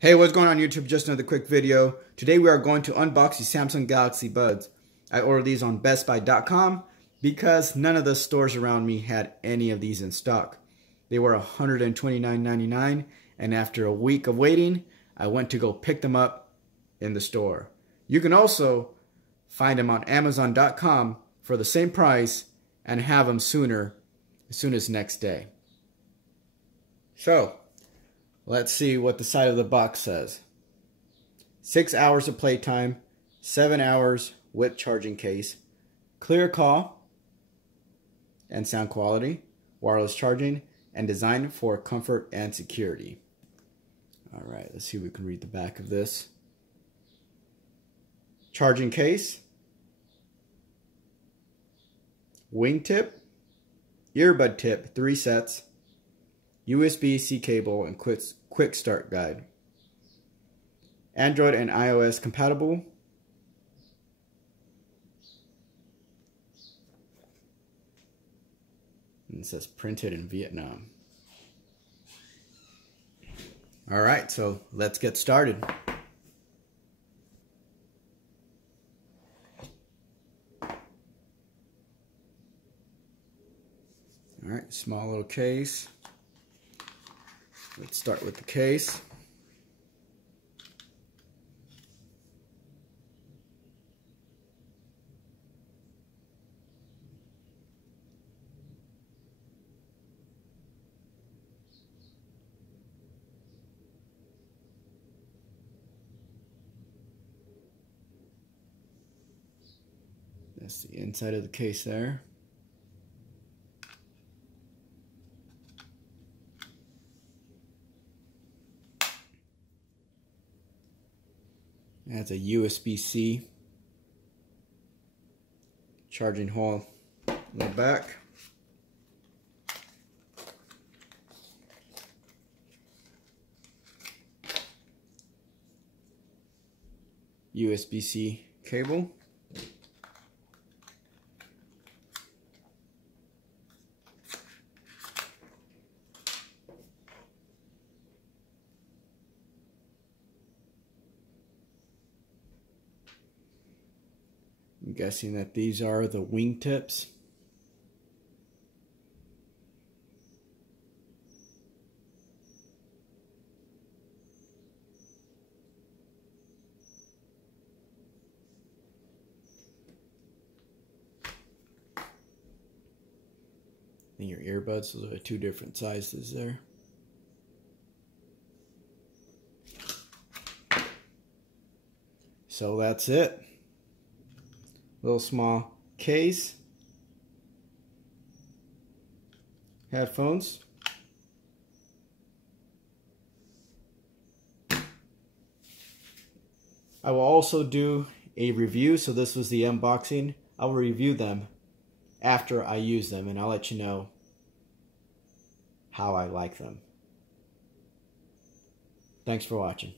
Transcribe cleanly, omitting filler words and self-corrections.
Hey, what's going on YouTube? Just another quick video. Today we are going to unbox the Samsung Galaxy Buds. I ordered these on Bestbuy.com because none of the stores around me had any of these in stock. They were $129.99, and after a week of waiting, I went to go pick them up in the store. You can also find them on Amazon.com for the same price and have them as soon as next day. So, let's see what the side of the box says. 6 hours of playtime, 7 hours with charging case, clear call and sound quality, wireless charging, and designed for comfort and security. Alright, let's see if we can read the back of this. Charging case, wingtip, earbud tip, 3 sets, USB-C cable, and quick start guide. Android and iOS compatible. And it says printed in Vietnam. Alright, so let's get started. Alright, small little case. Let's start with the case. That's the inside of the case there. That's a USB-C charging hole in the back. USB-C cable. I'm guessing that these are the wingtips. And your earbuds, those are 2 different sizes there. So that's it. Little small case, headphones, I will also do a review. So this was the unboxing. I will review them after I use them, and I'll let you know how I like them. Thanks for watching.